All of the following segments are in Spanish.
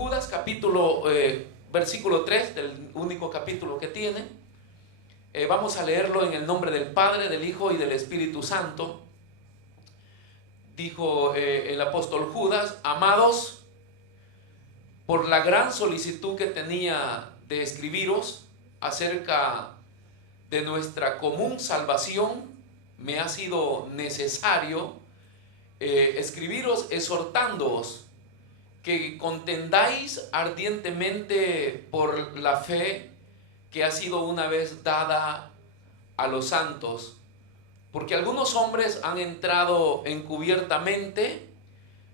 Judas capítulo, versículo 3, del único capítulo que tiene. Vamos a leerlo en el nombre del Padre, del Hijo y del Espíritu Santo. Dijo el apóstol Judas: amados, por la gran solicitud que tenía de escribiros acerca de nuestra común salvación, me ha sido necesario escribiros exhortándoos que contendáis ardientemente por la fe que ha sido una vez dada a los santos, porque algunos hombres han entrado encubiertamente,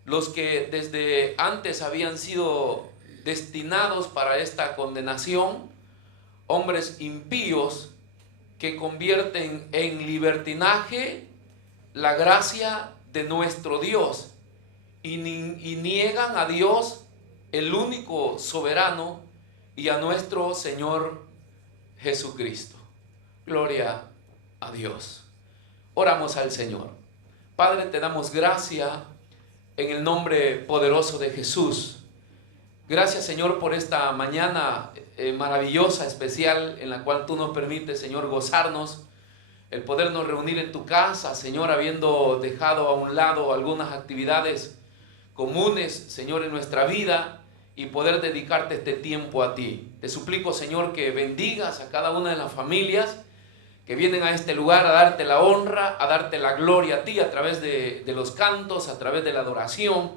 los que desde antes habían sido destinados para esta condenación, hombres impíos que convierten en libertinaje la gracia de nuestro Dios y niegan a Dios, el único soberano, y a nuestro Señor Jesucristo. Gloria a Dios. Oramos al Señor. Padre, te damos gracia en el nombre poderoso de Jesús. Gracias, Señor, por esta mañana maravillosa, especial, en la cual tú nos permites, Señor, gozarnos, el podernos reunir en tu casa, Señor, habiendo dejado a un lado algunas actividades comunes, Señor, en nuestra vida, y poder dedicarte este tiempo a ti. Te suplico, Señor, que bendigas a cada una de las familias que vienen a este lugar a darte la honra, a darte la gloria a ti, a través de los cantos, a través de la adoración,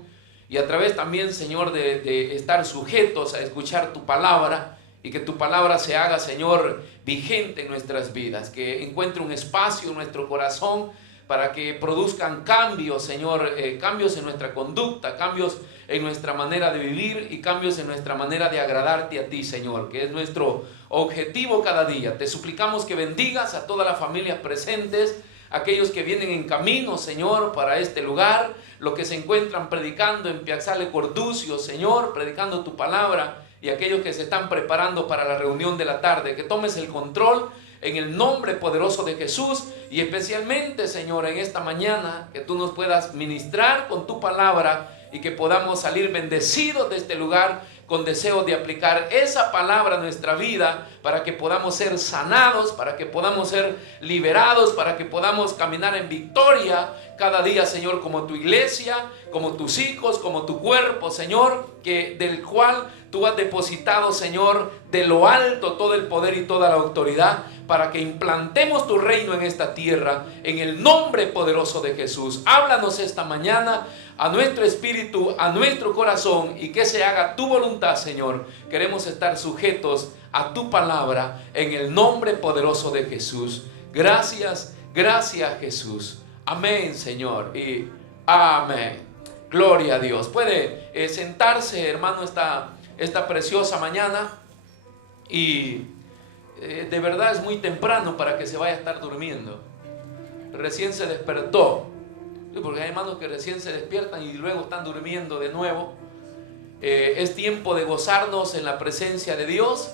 y a través también, Señor, de estar sujetos a escuchar tu palabra, y que tu palabra se haga, Señor, vigente en nuestras vidas, que encuentre un espacio en nuestro corazón para que produzcan cambios, Señor, cambios en nuestra conducta, cambios en nuestra manera de vivir y cambios en nuestra manera de agradarte a ti, Señor, que es nuestro objetivo cada día. Te suplicamos que bendigas a todas las familias presentes, aquellos que vienen en camino, Señor, para este lugar, los que se encuentran predicando en Piazzale Corducio, Señor, predicando tu palabra, y aquellos que se están preparando para la reunión de la tarde. Que tomes el control en el nombre poderoso de Jesús, y especialmente, Señor, en esta mañana, que tú nos puedas ministrar con tu palabra y que podamos salir bendecidos de este lugar con deseo de aplicar esa palabra a nuestra vida, para que podamos ser sanados, para que podamos ser liberados, para que podamos caminar en victoria cada día, Señor, como tu iglesia, como tus hijos, como tu cuerpo, Señor, del cual tú has depositado, Señor, de lo alto todo el poder y toda la autoridad, para que implantemos tu reino en esta tierra, en el nombre poderoso de Jesús. Háblanos esta mañana a nuestro espíritu, a nuestro corazón, y que se haga tu voluntad, Señor. Queremos estar sujetos a tu palabra en el nombre poderoso de Jesús. Gracias, gracias, Jesús. Amén, Señor, y amén. Gloria a Dios. Puede sentarse, hermano, esta preciosa mañana, y de verdad es muy temprano para que se vaya a estar durmiendo. Recién se despertó, porque hay hermanos que recién se despiertan y luego están durmiendo de nuevo. Es tiempo de gozarnos en la presencia de Dios.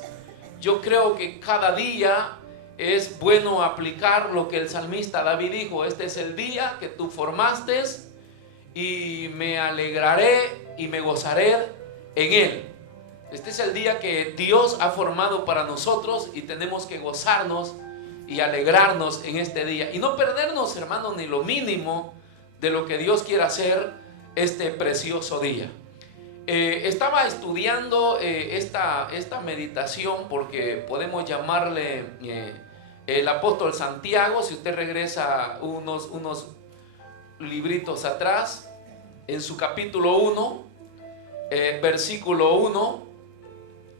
Yo creo que cada día es bueno aplicar lo que el salmista David dijo: este es el día que tú formaste, y me alegraré y me gozaré en él. Este es el día que Dios ha formado para nosotros, y tenemos que gozarnos y alegrarnos en este día, y no perdernos, hermanos, ni lo mínimo de lo que Dios quiere hacer este precioso día. Estaba estudiando esta meditación, porque podemos llamarle el apóstol Santiago. Si usted regresa unos libritos atrás, en su capítulo 1,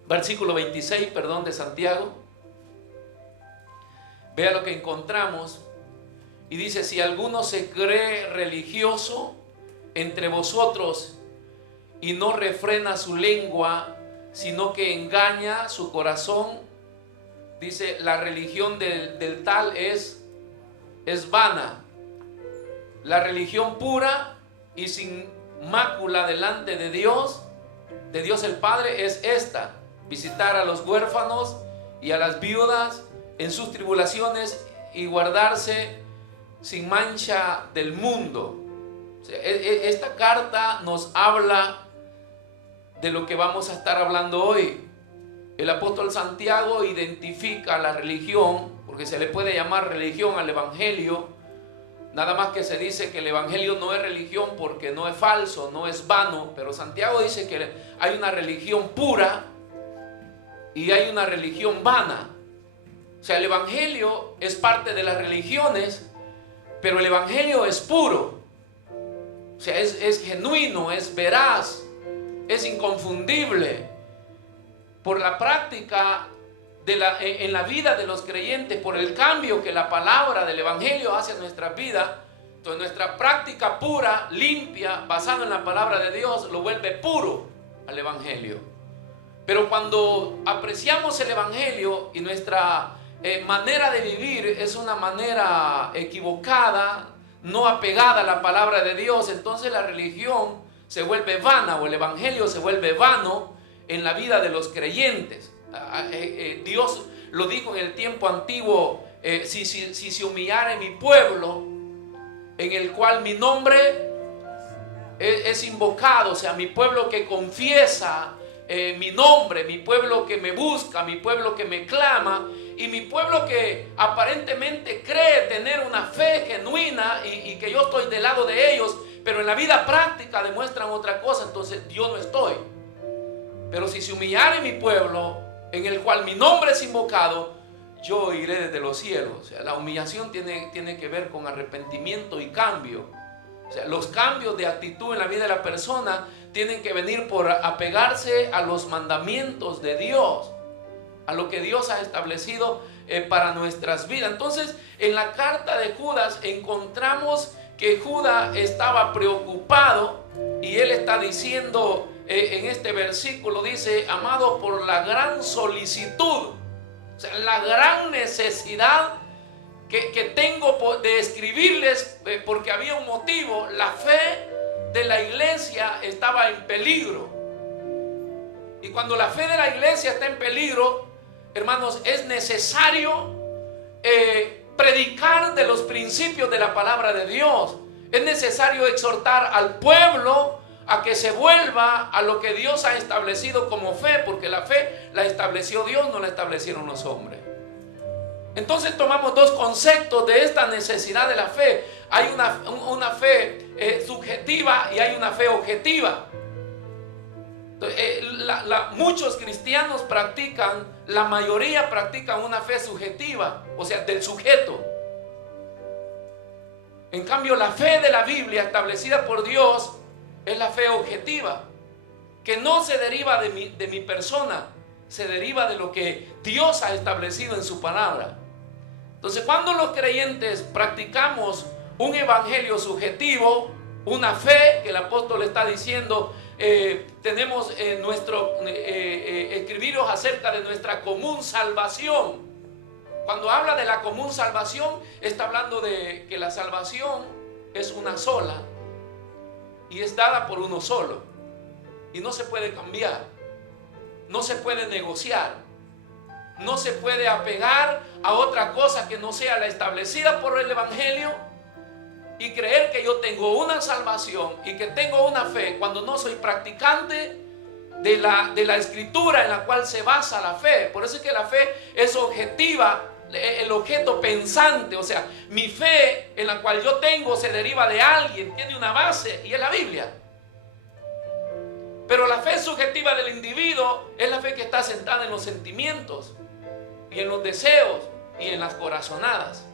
versículo 26, de Santiago, vea lo que encontramos, y dice: si alguno se cree religioso entre vosotros y no refrena su lengua, sino que engaña su corazón, dice, la religión del tal es vana. La religión pura y sin mácula delante de Dios el Padre, es esta: visitar a los huérfanos y a las viudas en sus tribulaciones, y guardarse sin mancha del mundo. Esta carta nos habla de lo que vamos a estar hablando hoy. El apóstol Santiago identifica la religión, porque se le puede llamar religión al evangelio, nada más que se dice que el evangelio no es religión porque no es falso, no es vano, pero Santiago dice que hay una religión pura y hay una religión vana. O sea, el evangelio es parte de las religiones, pero el evangelio es puro. O sea, es genuino, es veraz, es inconfundible. Por la práctica en la vida de los creyentes, por el cambio que la palabra del evangelio hace en nuestras vidas, entonces nuestra práctica pura, limpia, basada en la palabra de Dios, lo vuelve puro al evangelio. Pero cuando apreciamos el evangelio y nuestra manera de vivir es una manera equivocada, no apegada a la palabra de Dios, entonces la religión se vuelve vana, o el evangelio se vuelve vano en la vida de los creyentes. Dios lo dijo en el tiempo antiguo: si se humillare mi pueblo, en el cual mi nombre es invocado, o sea, mi pueblo que confiesa mi nombre, mi pueblo que me busca, mi pueblo que me clama, y mi pueblo que aparentemente cree tener una fe genuina y que yo estoy del lado de ellos, pero en la vida práctica demuestran otra cosa, entonces yo no estoy. Pero si se humillare mi pueblo, en el cual mi nombre es invocado, yo iré desde los cielos. O sea, la humillación tiene que ver con arrepentimiento y cambio. O sea, los cambios de actitud en la vida de la persona tienen que venir por apegarse a los mandamientos de Dios, a lo que Dios ha establecido para nuestras vidas. Entonces, en la carta de Judas encontramos que Judas estaba preocupado, y él está diciendo en este versículo, dice: amado, por la gran solicitud, o sea, la gran necesidad que tengo de escribirles, porque había un motivo. La fe de la iglesia estaba en peligro, y cuando la fe de la iglesia está en peligro, hermanos, es necesario predicar de los principios de la palabra de Dios. Es necesario exhortar al pueblo a que se vuelva a lo que Dios ha establecido como fe, porque la fe la estableció Dios, no la establecieron los hombres. Entonces tomamos dos conceptos de esta necesidad de la fe. Hay una fe subjetiva y hay una fe objetiva. Muchos cristianos practican, la mayoría practican una fe subjetiva, o sea, del sujeto. En cambio, la fe de la Biblia establecida por Dios es la fe objetiva, que no se deriva de mi persona, se deriva de lo que Dios ha establecido en su palabra. Entonces, cuando los creyentes practicamos un evangelio subjetivo, una fe que el apóstol está diciendo, tenemos escribiros acerca de nuestra común salvación. Cuando habla de la común salvación, está hablando de que la salvación es una sola y es dada por uno solo, y no se puede cambiar, no se puede negociar, no se puede apegar a otra cosa que no sea la establecida por el evangelio, y creer que yo tengo una salvación y que tengo una fe cuando no soy practicante de la escritura en la cual se basa la fe. Por eso es que la fe es objetiva, el objeto pensante. O sea, mi fe en la cual yo tengo se deriva de alguien, tiene una base, y es la Biblia. Pero la fe subjetiva del individuo es la fe que está sentada en los sentimientos y en los deseos y en las corazonadas.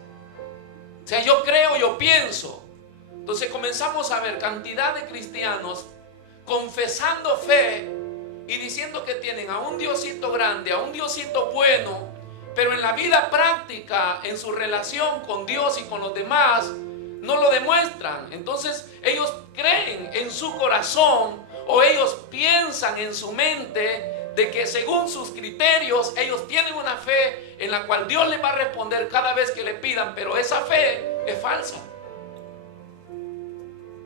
O sea, yo creo, yo pienso. Entonces comenzamos a ver cantidad de cristianos confesando fe y diciendo que tienen a un Diosito grande, a un Diosito bueno, pero en la vida práctica, en su relación con Dios y con los demás, no lo demuestran. Entonces ellos creen en su corazón, o ellos piensan en su mente de que según sus criterios ellos tienen una fe en la cual Dios les va a responder cada vez que le pidan, pero esa fe es falsa.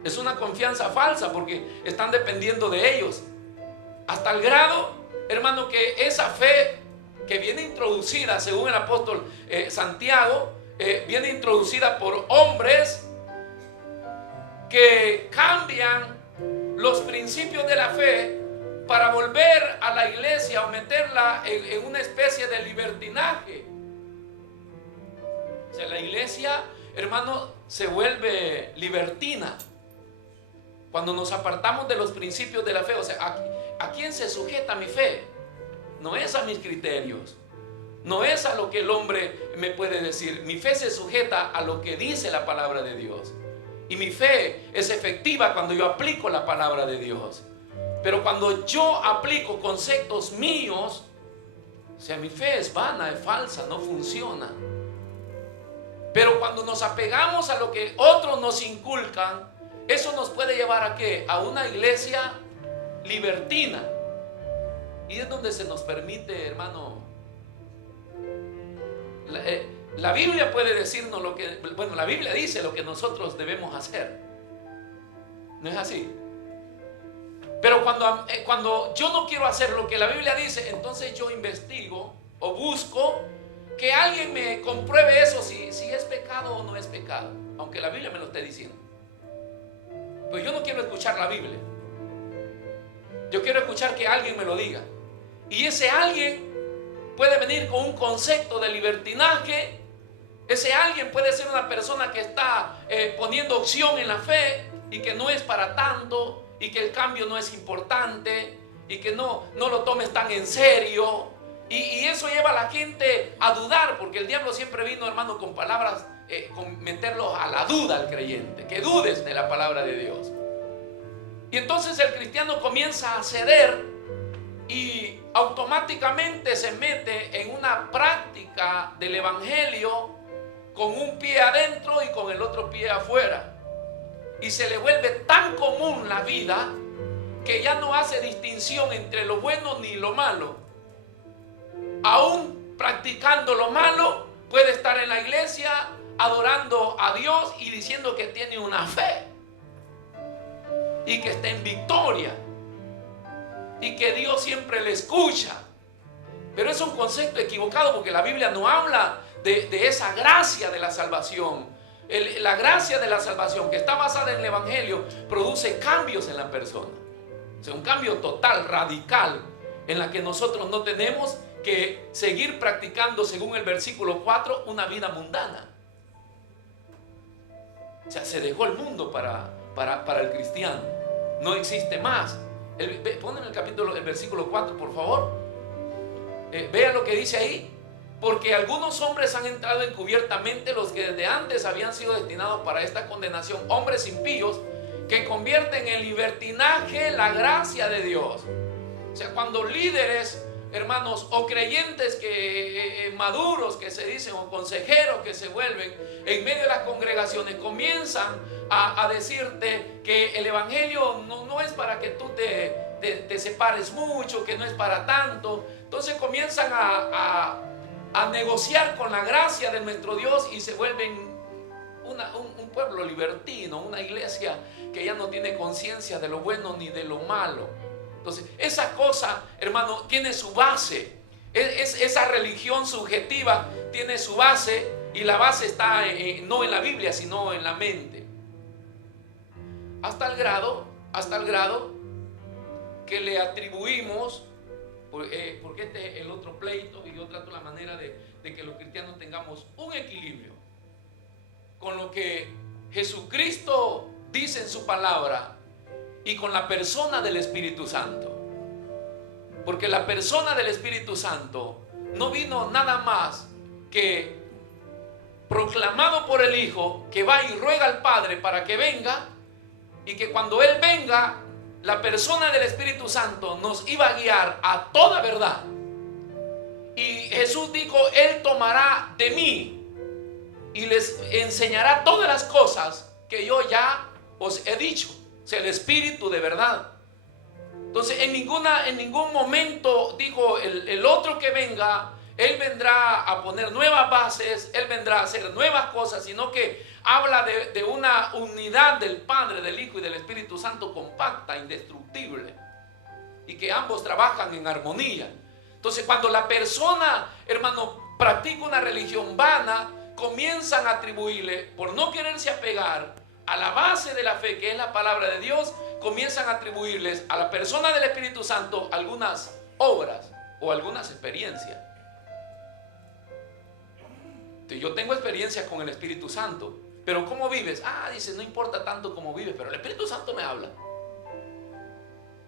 Es una confianza falsa, porque están dependiendo de ellos, hasta el grado, hermano, que esa fe que viene introducida, según el apóstol Santiago, viene introducida por hombres que cambian los principios de la fe para volver a la iglesia o meterla en una especie de libertinaje. O sea, la iglesia, hermano, se vuelve libertina cuando nos apartamos de los principios de la fe. O sea, ¿a quién se sujeta mi fe? No es a mis criterios, no es a lo que el hombre me puede decir. Mi fe se sujeta a lo que dice la palabra de Dios. Y mi fe es efectiva cuando yo aplico la palabra de Dios. Pero cuando yo aplico conceptos míos, o sea, mi fe es vana, es falsa, no funciona. Pero cuando nos apegamos a lo que otros nos inculcan, eso nos puede llevar ¿a qué? A una iglesia libertina. Y es donde se nos permite, hermano. La Biblia puede decirnos lo que, bueno, la Biblia dice lo que nosotros debemos hacer. ¿No es así? Pero cuando yo no quiero hacer lo que la Biblia dice, entonces yo investigo o busco que alguien me compruebe eso, si es pecado o no es pecado, aunque la Biblia me lo esté diciendo. Pues yo no quiero escuchar la Biblia. Yo quiero escuchar que alguien me lo diga. Y ese alguien puede venir con un concepto de libertinaje. Ese alguien puede ser una persona que está poniendo opción en la fe y que no es para tanto, y que el cambio no es importante, y que no lo tomes tan en serio. Y eso lleva a la gente a dudar, porque el diablo siempre vino, hermano, con palabras, con meterlos a la duda al creyente, que dudes de la palabra de Dios. Y entonces el cristiano comienza a ceder y automáticamente se mete en una práctica del evangelio con un pie adentro y con el otro pie afuera. Y se le vuelve tan común la vida que ya no hace distinción entre lo bueno ni lo malo. Aún practicando lo malo, puede estar en la iglesia adorando a Dios y diciendo que tiene una fe y que está en victoria y que Dios siempre le escucha. Pero es un concepto equivocado, porque la Biblia no habla de esa gracia de la salvación. La gracia de la salvación, que está basada en el evangelio, produce cambios en la persona. O sea, un cambio total, radical, en la que nosotros no tenemos que seguir practicando, según el versículo 4, una vida mundana. O sea, se dejó el mundo para el cristiano. No existe más. Ponen el versículo 4, por favor. Vean lo que dice ahí. Porque algunos hombres han entrado encubiertamente, los que desde antes habían sido destinados para esta condenación, hombres impíos, que convierten en libertinaje la gracia de Dios. O sea, cuando líderes, hermanos, o creyentes que maduros que se dicen, o consejeros que se vuelven en medio de las congregaciones, comienzan a decirte que el evangelio no es para que tú te separes mucho, que no es para tanto. Entonces comienzan a negociar con la gracia de nuestro Dios y se vuelven un pueblo libertino, una iglesia que ya no tiene conciencia de lo bueno ni de lo malo. Entonces, esa cosa, hermano, tiene su base. Esa religión subjetiva tiene su base, y la base está no en la Biblia, sino en la mente. Hasta el grado que le atribuimos, porque este es el otro pleito, y yo trato la manera de que los cristianos tengamos un equilibrio con lo que Jesucristo dice en su palabra y con la persona del Espíritu Santo. Porque la persona del Espíritu Santo no vino nada más que proclamado por el Hijo, que va y ruega al Padre para que venga, y que cuando Él venga, la persona del Espíritu Santo nos iba a guiar a toda verdad. Y Jesús dijo: Él tomará de mí y les enseñará todas las cosas que yo ya os he dicho. O sea, el Espíritu de verdad. Entonces, en ningún momento dijo el otro que venga, Él vendrá a poner nuevas bases, Él vendrá a hacer nuevas cosas, sino que habla de una unidad del Padre, del Hijo y del Espíritu Santo compacta, indestructible, y que ambos trabajan en armonía. Entonces, cuando la persona, hermano, practica una religión vana, comienzan a atribuirle, por no quererse apegar a la base de la fe, que es la palabra de Dios, comienzan a atribuirles a la persona del Espíritu Santo algunas obras o algunas experiencias. Entonces, yo tengo experiencias con el Espíritu Santo, pero ¿cómo vives? Dice, no importa tanto cómo vives, pero el Espíritu Santo me habla.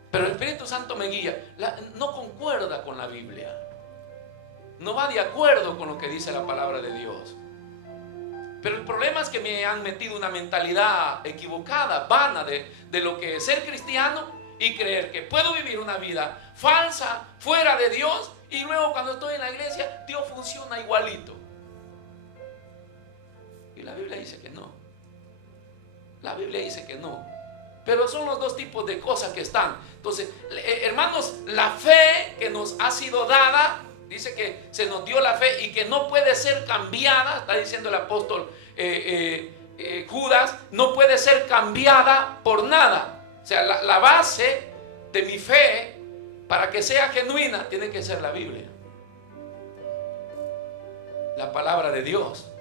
Pero el Espíritu Santo me guía. No concuerda con la Biblia. No va de acuerdo con lo que dice la palabra de Dios. Pero el problema es que me han metido una mentalidad equivocada, vana de lo que es ser cristiano, y creer que puedo vivir una vida falsa, fuera de Dios, y luego cuando estoy en la iglesia, Dios funciona igualito. Y la Biblia dice que no. La Biblia dice que no. Pero son los dos tipos de cosas que están. Entonces, hermanos, la fe que nos ha sido dada, dice que se nos dio la fe y que no puede ser cambiada, está diciendo el apóstol Judas, no puede ser cambiada por nada. O sea, la base de mi fe, para que sea genuina, tiene que ser la Biblia, la palabra de Dios.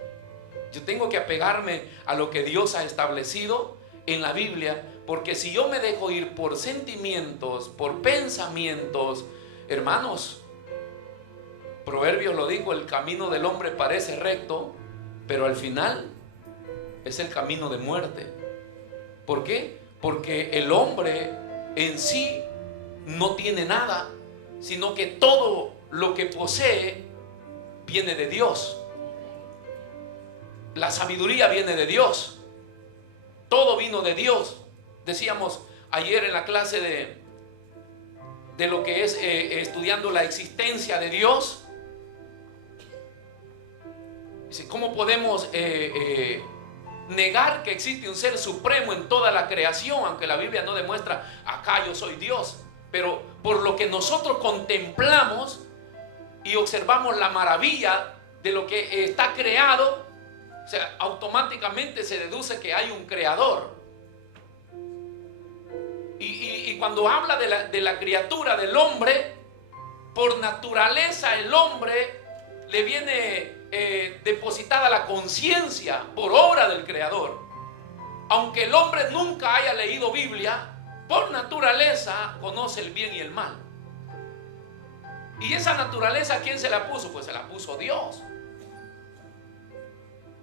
Yo tengo que apegarme a lo que Dios ha establecido en la Biblia, porque si yo me dejo ir por sentimientos, por pensamientos, hermanos, Proverbios lo dijo, el camino del hombre parece recto, pero al final es el camino de muerte. ¿Por qué? Porque el hombre en sí no tiene nada, sino que todo lo que posee viene de Dios. La sabiduría viene de Dios. Todo vino de Dios. Decíamos ayer en la clase de lo que es estudiando la existencia de Dios. ¿Cómo podemos negar que existe un ser supremo en toda la creación? Aunque la Biblia no demuestra, acá yo soy Dios. Pero por lo que nosotros contemplamos y observamos la maravilla de lo que está creado, o sea, automáticamente se deduce que hay un creador. Y cuando habla de la criatura, del hombre, por naturaleza el hombre le viene depositada la conciencia por obra del creador. Aunque el hombre nunca haya leído Biblia, por naturaleza conoce el bien y el mal. Y esa naturaleza, ¿quién se la puso? Pues se la puso Dios.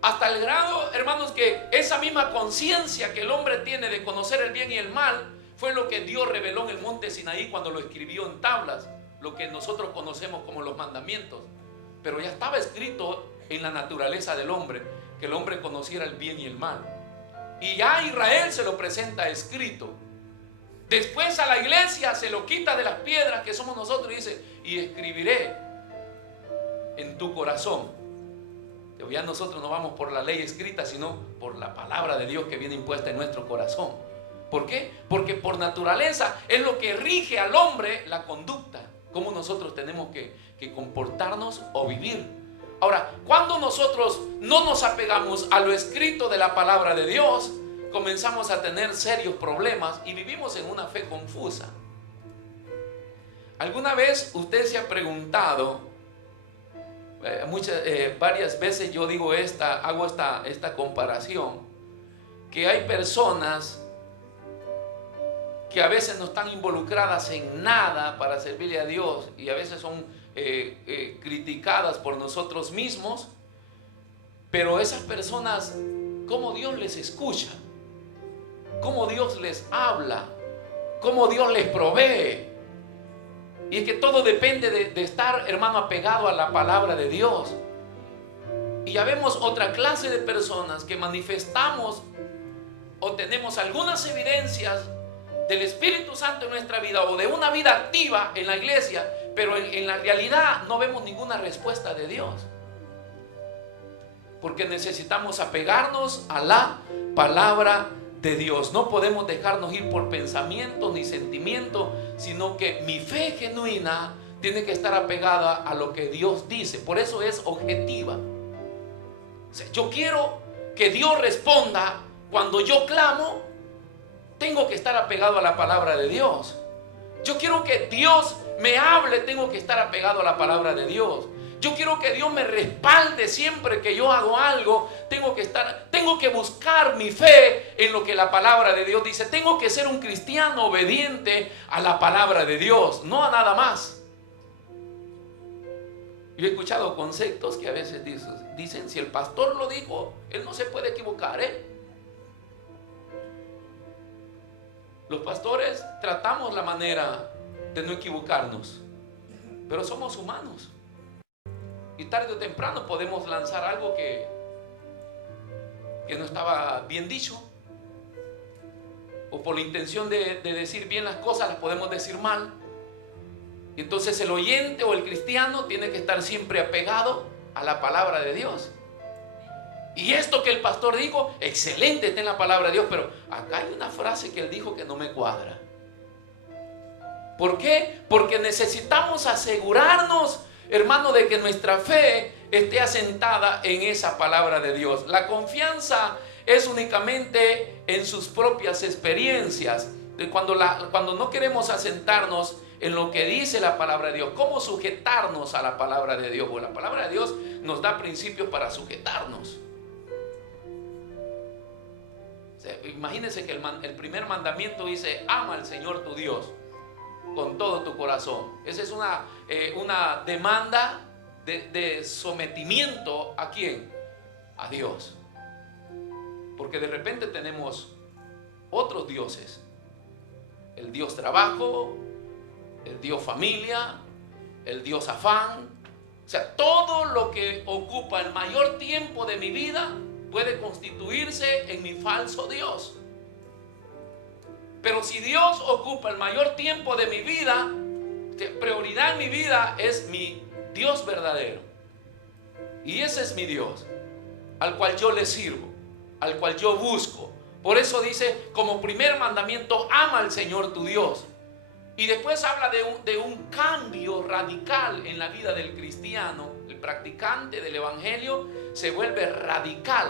Hasta el grado, hermanos, que esa misma conciencia que el hombre tiene de conocer el bien y el mal fue lo que Dios reveló en el monte Sinaí cuando lo escribió en tablas, lo que nosotros conocemos como los mandamientos. Pero ya estaba escrito en la naturaleza del hombre, que el hombre conociera el bien y el mal. Y ya a Israel se lo presenta escrito. Después a la iglesia se lo quita de las piedras que somos nosotros y dice, y escribiré en tu corazón. Ya nosotros no vamos por la ley escrita, sino por la palabra de Dios que viene impuesta en nuestro corazón. ¿Por qué? Porque por naturaleza es lo que rige al hombre la conducta, cómo nosotros tenemos que comportarnos o vivir. Ahora, cuando nosotros no nos apegamos a lo escrito de la palabra de Dios, comenzamos a tener serios problemas y vivimos en una fe confusa. ¿Alguna vez usted se ha preguntado? Varias veces yo digo hago esta comparación, que hay personas que a veces no están involucradas en nada para servirle a Dios y a veces son criticadas por nosotros mismos, pero esas personas, ¿cómo Dios les escucha? ¿Cómo Dios les habla? ¿Cómo Dios les provee? Y es que todo depende de estar, hermano, apegado a la palabra de Dios. Y ya vemos otra clase de personas que manifestamos o tenemos algunas evidencias del Espíritu Santo en nuestra vida o de una vida activa en la iglesia, pero en la realidad no vemos ninguna respuesta de Dios. Porque necesitamos apegarnos a la palabra de Dios. No podemos dejarnos ir por pensamientos ni sentimientos, sino que mi fe genuina tiene que estar apegada a lo que Dios dice. Por eso es objetiva. O sea, yo quiero que Dios responda cuando yo clamo. Tengo que estar apegado a la palabra de Dios. Yo quiero que Dios me hable. Tengo que estar apegado a la palabra de Dios. Yo quiero que Dios me respalde siempre que yo hago algo. Tengo que buscar mi fe en lo que la palabra de Dios dice. Tengo que ser un cristiano obediente a la palabra de Dios, no a nada más. Yo he escuchado conceptos que a veces dicen, si el pastor lo dijo, él no se puede equivocar, ¿eh? Los pastores tratamos la manera de no equivocarnos, pero somos humanos. Y tarde o temprano podemos lanzar algo que no estaba bien dicho. O por la intención de decir bien las cosas, las podemos decir mal. Y entonces el oyente o el cristiano tiene que estar siempre apegado a la palabra de Dios. Y esto que el pastor dijo, excelente, está en la palabra de Dios, pero acá hay una frase que él dijo que no me cuadra. ¿Por qué? Porque necesitamos asegurarnos, hermano, de que nuestra fe esté asentada en esa palabra de Dios. La confianza es únicamente en sus propias experiencias. Cuando no queremos asentarnos en lo que dice la palabra de Dios, ¿cómo sujetarnos a la palabra de Dios? Pues la palabra de Dios nos da principios para sujetarnos. O sea, imagínense que el primer mandamiento dice: ama al Señor tu Dios con todo tu corazón. Esa es una demanda de sometimiento. ¿A quién? A Dios. Porque de repente tenemos otros dioses: el Dios trabajo, el Dios familia, el Dios afán. O sea, todo lo que ocupa el mayor tiempo de mi vida puede constituirse en mi falso Dios. Pero si Dios ocupa el mayor tiempo de mi vida, prioridad en mi vida es mi Dios verdadero. Y ese es mi Dios, al cual yo le sirvo, al cual yo busco. Por eso dice, como primer mandamiento, ama al Señor tu Dios. Y después habla de un cambio radical en la vida del cristiano. El practicante del evangelio se vuelve radical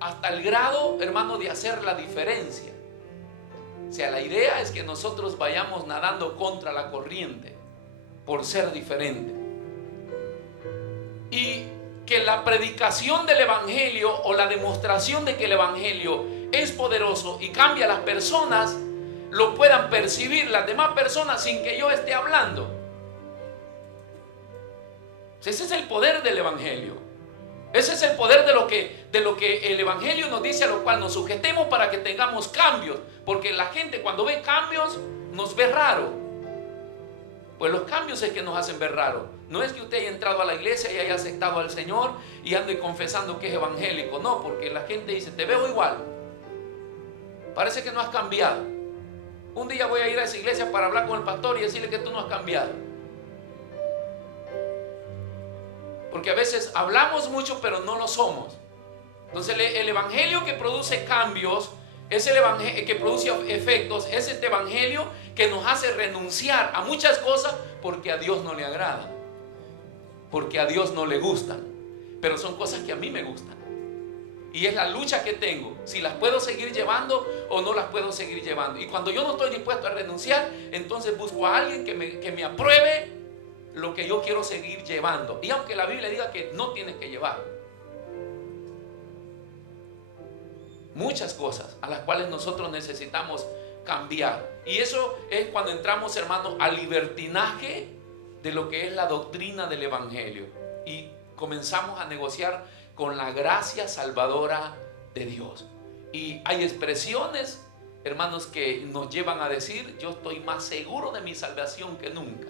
hasta el grado, hermano, de hacer la diferencia. O sea, la idea es que nosotros vayamos nadando contra la corriente por ser diferente. Y que la predicación del evangelio o la demostración de que el evangelio es poderoso y cambia a las personas, lo puedan percibir las demás personas sin que yo esté hablando. Ese es el poder del evangelio. Ese es el poder de lo que el evangelio nos dice, a lo cual nos sujetemos para que tengamos cambios. Porque la gente, cuando ve cambios, nos ve raro. Pues los cambios es que nos hacen ver raro. No es que usted haya entrado a la iglesia y haya aceptado al Señor y ande confesando que es evangélico. No, porque la gente dice: te veo igual, parece que no has cambiado. Un día voy a ir a esa iglesia para hablar con el pastor y decirle que tú no has cambiado. Porque a veces hablamos mucho pero no lo somos. Entonces el evangelio que produce cambios es el evangelio que produce efectos. Es este evangelio que nos hace renunciar a muchas cosas porque a Dios no le agrada, porque a Dios no le gustan, pero son cosas que a mí me gustan. Y es la lucha que tengo, si las puedo seguir llevando o no las puedo seguir llevando. Y cuando yo no estoy dispuesto a renunciar, entonces busco a alguien que me apruebe lo que yo quiero seguir llevando. Y aunque la Biblia diga que no tienes que llevar muchas cosas a las cuales nosotros necesitamos cambiar. Y eso es cuando entramos, hermanos, al libertinaje de lo que es la doctrina del evangelio y comenzamos a negociar con la gracia salvadora de Dios. Y hay expresiones, hermanos, que nos llevan a decir: yo estoy más seguro de mi salvación que nunca.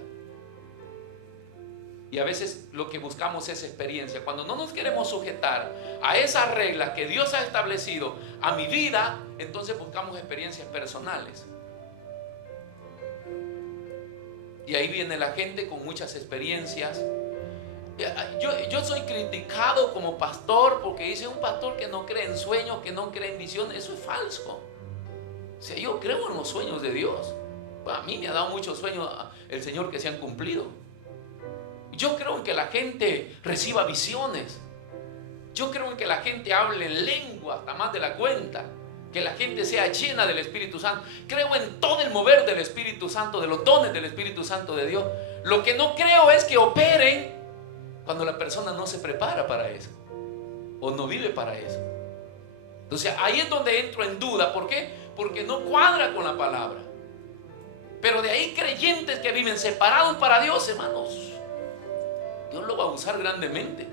Y a veces lo que buscamos es experiencia. Cuando no nos queremos sujetar a esas reglas que Dios ha establecido a mi vida, entonces buscamos experiencias personales. Y ahí viene la gente con muchas experiencias. Yo soy criticado como pastor porque dice: un pastor que no cree en sueños, que no cree en visiones. Eso es falso. O sea, yo creo en los sueños de Dios. A mí me ha dado muchos sueños el Señor que se han cumplido. Yo creo en que la gente reciba visiones. Yo creo en que la gente hable en lengua hasta más de la cuenta. Que la gente sea llena del Espíritu Santo. Creo en todo el mover del Espíritu Santo, de los dones del Espíritu Santo de Dios. Lo que no creo es que operen cuando la persona no se prepara para eso o no vive para eso. Entonces ahí es donde entro en duda. ¿Por qué? Porque no cuadra con la palabra. Pero de ahí creyentes que viven separados para Dios, hermanos, Dios lo va a usar grandemente.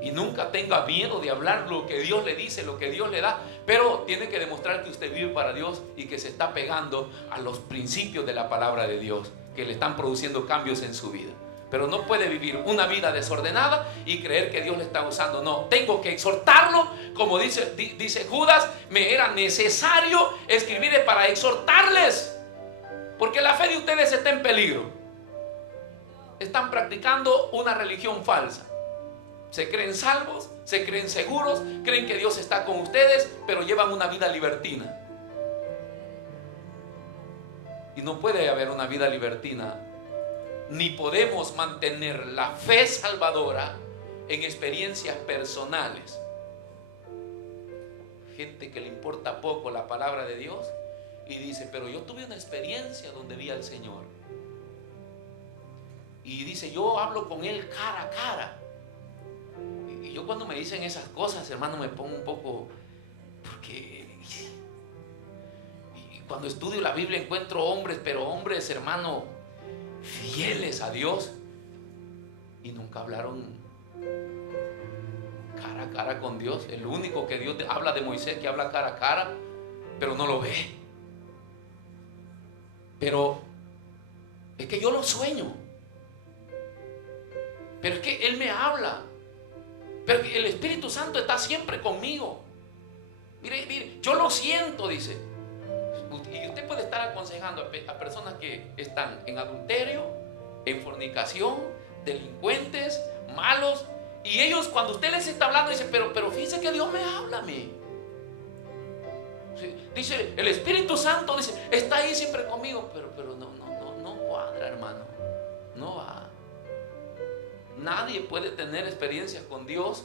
Y nunca tenga miedo de hablar lo que Dios le dice, lo que Dios le da. Pero tiene que demostrar que usted vive para Dios y que se está pegando a los principios de la palabra de Dios, que le están produciendo cambios en su vida. Pero no puede vivir una vida desordenada y creer que Dios le está usando. No, tengo que exhortarlo. Como dice Judas, me era necesario escribirle para exhortarles. Porque la fe de ustedes está en peligro. Están practicando una religión falsa. Se creen salvos, se creen seguros, creen que Dios está con ustedes, pero llevan una vida libertina. Y no puede haber una vida libertina, ni podemos mantener la fe salvadora en experiencias personales. Gente que le importa poco la palabra de Dios y dice, pero yo tuve una experiencia donde vi al Señor. Y dice, yo hablo con Él cara a cara. Y yo cuando me dicen esas cosas, hermano, me pongo un poco, porque y cuando estudio la Biblia encuentro hombres, pero hombres, hermano, fieles a Dios, y nunca hablaron cara a cara con Dios. El único que Dios habla de Moisés, que habla cara a cara, pero no lo ve. Pero es que yo lo sueño, pero es que Él me habla, pero el Espíritu Santo está siempre conmigo. Mire, yo lo siento, dice. Y usted puede estar aconsejando a personas que están en adulterio, en fornicación, delincuentes, malos, y ellos cuando usted les está hablando dicen, pero fíjese que Dios me habla a mí. Dice, el Espíritu Santo dice, está ahí siempre conmigo, pero no cuadra, hermano. No va. Nadie puede tener experiencias con Dios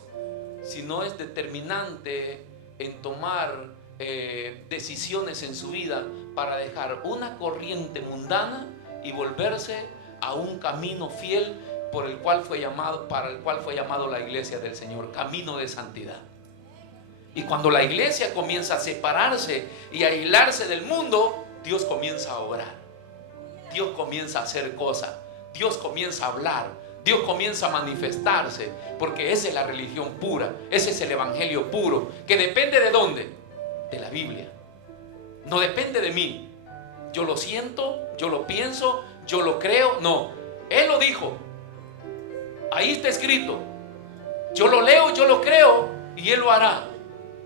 si no es determinante en tomar decisiones en su vida para dejar una corriente mundana y volverse a un camino fiel para el cual fue llamado la iglesia del Señor, camino de santidad. Y cuando la iglesia comienza a separarse y a aislarse del mundo, Dios comienza a obrar, Dios comienza a hacer cosas, Dios comienza a hablar, Dios comienza a manifestarse, porque esa es la religión pura, ese es el evangelio puro, que depende ¿de dónde? De la Biblia. No depende de mí. Yo lo siento, yo lo pienso, yo lo creo. No, Él lo dijo. Ahí está escrito. Yo lo leo, yo lo creo y Él lo hará,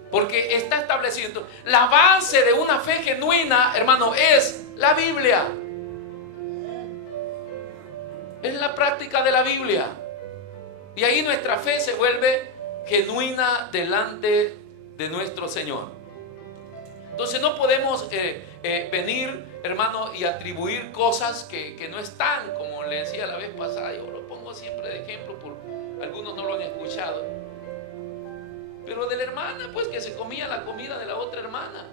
porque está establecido. La base de una fe genuina, hermano, es la Biblia. Es la práctica de la Biblia. Y ahí nuestra fe se vuelve genuina delante de nuestro Señor. Entonces no podemos venir, hermano, y atribuir cosas que no están, como le decía la vez pasada. Yo lo pongo siempre de ejemplo, por algunos no lo han escuchado. Pero de la hermana, pues, que se comía la comida de la otra hermana.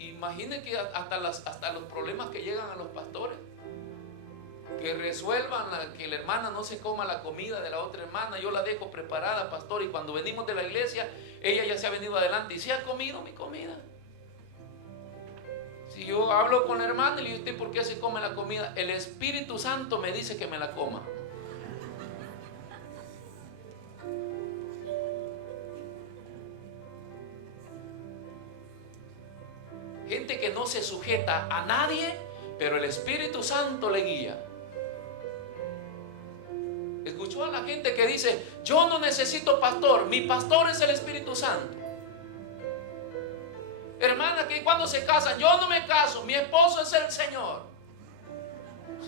Imaginen que hasta los problemas que llegan a los pastores, que resuelvan que la hermana no se coma la comida de la otra hermana. Yo la dejo preparada, pastor, y cuando venimos de la iglesia, ella ya se ha venido adelante y se ha comido mi comida. Si yo hablo con la hermana y le digo, ¿usted por qué se come la comida? El Espíritu Santo me dice que me la coma. Gente que no se sujeta a nadie, pero el Espíritu Santo le guía. Escuchó a la gente que dice, yo no necesito pastor, mi pastor es el Espíritu Santo. Hermana, que cuando se casan, yo no me caso, mi esposo es el Señor.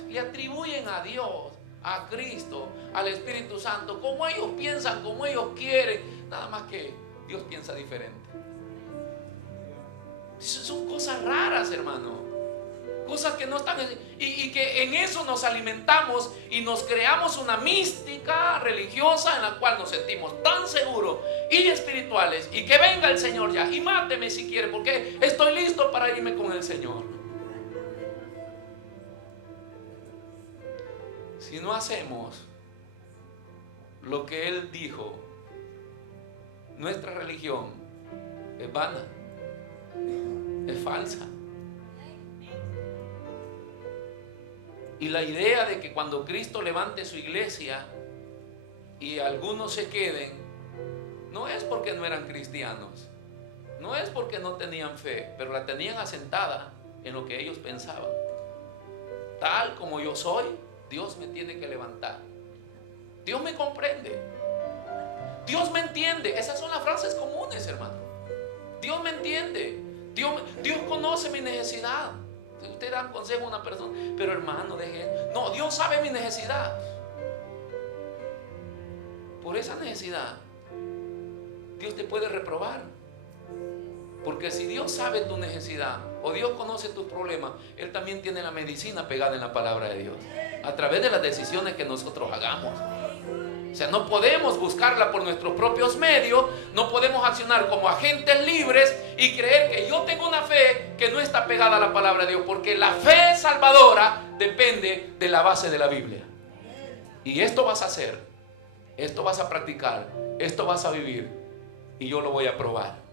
Le atribuyen a Dios, a Cristo, al Espíritu Santo, como ellos piensan, como ellos quieren. Nada más que Dios piensa diferente. Son cosas raras, hermano. Cosas que no están, y que en eso nos alimentamos y nos creamos una mística religiosa en la cual nos sentimos tan seguros y espirituales, y que venga el Señor ya y máteme si quiere, porque estoy listo para irme con el Señor. Si no hacemos lo que Él dijo, nuestra religión es vana, es falsa. Y la idea de que cuando Cristo levante su iglesia y algunos se queden, no es porque no eran cristianos, no es porque no tenían fe, pero la tenían asentada en lo que ellos pensaban. Tal como yo soy, Dios me tiene que levantar. Dios me comprende, Dios me entiende. Esas son las frases comunes, hermano. Dios me entiende, Dios conoce mi necesidad. Usted da un consejo a una persona, pero hermano, no, Dios sabe mi necesidad. Por esa necesidad Dios te puede reprobar, porque si Dios sabe tu necesidad o Dios conoce tus problemas, Él también tiene la medicina pegada en la palabra de Dios, a través de las decisiones que nosotros hagamos. O sea, no podemos buscarla por nuestros propios medios, no podemos accionar como agentes libres y creer que yo tengo una fe que no está pegada a la palabra de Dios, porque la fe salvadora depende de la base de la Biblia. Y esto vas a hacer, esto vas a practicar, esto vas a vivir, y yo lo voy a probar.